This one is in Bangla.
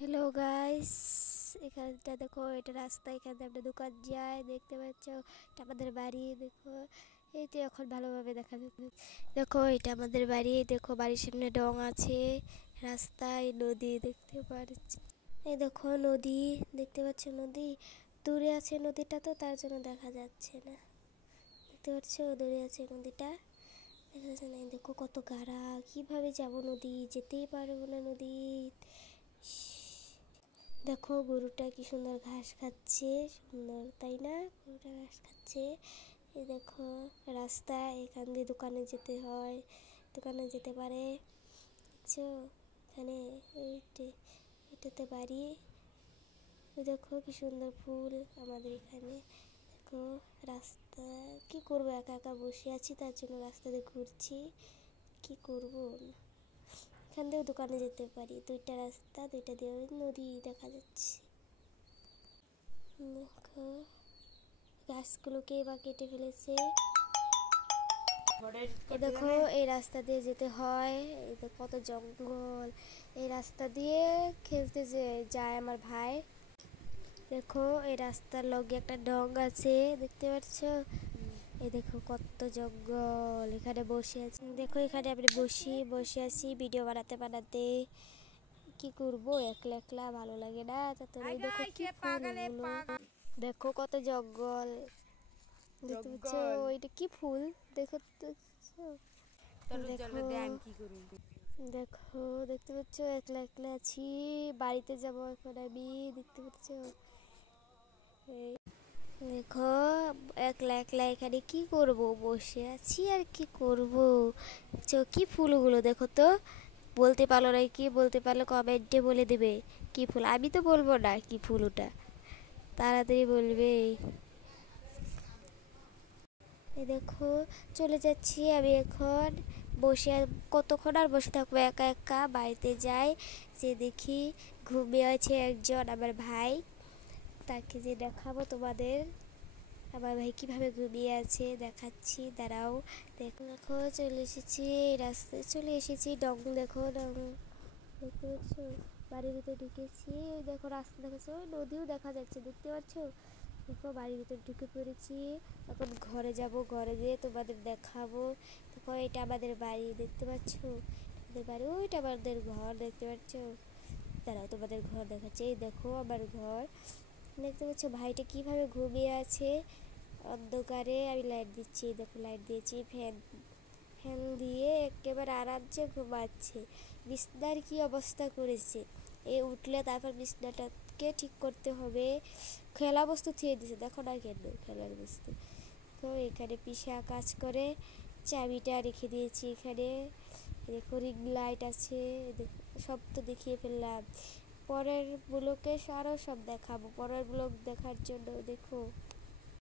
হ্যালো গাইস, এখানটা দেখো, এটা রাস্তা। এখানে আমরা দোকান যাই, দেখতে পাচ্ছ। এটা আমাদের বাড়ি, দেখো। এই তো এখন ভালোভাবে দেখা যাচ্ছে। দেখো, এটা আমাদের বাড়ি। দেখো, বাড়ির সামনে ডং আছে, রাস্তায় নদী দেখতে পাচ্ছি। এই দেখো নদী, দেখতে পাচ্ছ নদী। দূরে আছে নদীটা, তো তার জন্য দেখা যাচ্ছে না। দেখতে পাচ্ছ, দূরে আছে নদীটা, দেখা যাচ্ছে না। দেখো কত গাড়া, কিভাবে যাব নদী, যেতেই পারবো না নদী। দেখো গরুটা কি সুন্দর ঘাস খাচ্ছে, সুন্দর তাই না? গরুটা ঘাস খাচ্ছে। এই দেখো রাস্তা, এখান দিয়ে দোকানে যেতে হয়, দোকানে যেতে পারে। দেখছো এখানে, এটাতে বাড়ি। দেখো কি সুন্দর ফুল আমাদের এখানে। দেখো রাস্তা, কি করবো, একা একা বসে আছি, তার জন্য রাস্তা দিয়ে ঘুরছি। কি করবো, এখান দিয়েও দোকানে যেতে পারি। দুইটা রাস্তা, দুইটা দিয়ে নদী দেখা যাচ্ছে। দেখো গাছগুলোকে বা কেটে ফেলেছে। দেখো এই রাস্তা দিয়ে যেতে হয়, এই তো কত জঙ্গল। এই রাস্তা দিয়ে খেলতে যায় আমার ভাই। দেখো এই রাস্তার লগে একটা ডং আছে, দেখতে পাচ্ছ। এই দেখো কত জঙ্গল, এখানে বসে আছি। দেখো এখানে আমি বসে আছি ভিডিও বানাতে বানাতে। কি করবো, একলা একলা ভালো লাগে না। তারপরে দেখো কি ফুলগুলো, দেখো কত জঙ্গল, দেখতে পাচ্ছ। ওইটা কি ফুল, দেখো দেখছো। দেখো দেখো, দেখতে পাচ্ছ, একলা একলা আছি। বাড়িতে যাবো এখন আমি, দেখতে পাচ্ছ। এই দেখো একলা একলা এখানে কি করব, বসে আছি আর কি করব। কি ফুলগুলো দেখো তো, বলতে পারলো না, কি বলতে পারলো কমেন্টে বলে দেবে কি ফুল। আমি তো বলবো না কি ফুল, ওটা তাড়াতাড়ি বলবে। এই দেখো চলে যাচ্ছি আমি এখন, বসে কতক্ষণ আর বসে থাকবো একা একা। বাড়িতে যাই, যে দেখি ঘুমিয়ে আছে একজন আমার ভাই, তাকে যে দেখাবো তোমাদের। আমার ভাই কিভাবে ঘুমিয়ে আছে দেখাচ্ছি, দাঁড়াও। দেখো দেখো চলে এসেছি, রাস্তায় চলে এসেছি। ডং দেখো, ডং দেখতে পাচ্ছ, বাড়ির ভিতরে ঢুকেছি। ওই দেখো রাস্তা দেখেছো, নদীও দেখা যাচ্ছে, দেখতে পাচ্ছ। দেখো বাড়ির ভিতরে ঢুকে পড়েছি। এখন ঘরে যাব, ঘরে গিয়ে তোমাদের দেখাবো। দেখো এটা আমাদের বাড়ি, দেখতে পাচ্ছ। আমাদের বাড়ি, ওইটা আমাদের ঘর, দেখতে পাচ্ছ। দাঁড়াও তোমাদের ঘর দেখাচ্ছে। এই দেখো আমার ঘর, দেখতে পাচ্ছ। ভাইটা কিভাবে ঘুমিয়ে আছে অন্ধকারে, আমি লাইট দিচ্ছি। দেখো লাইট দিয়েছি, ফ্যান ফ্যান দিয়ে একেবারে আরামসে ঘুমাচ্ছে। বিছনার কি অবস্থা করেছে, এ উঠলে তারপর বিছনাটাকে ঠিক করতে হবে। খেলা বস্তু থুয়ে দিছে, দেখো না কেন খেলার বস্তু। তো এখানে পিসা কাজ করে, চাবিটা রেখে দিয়েছি এখানে। দেখো রিং লাইট আছে, সব তো দেখিয়ে ফেললাম। পরের ব্লকে আরও সব দেখাবো, পরের ব্লগ দেখার জন্য দেখো।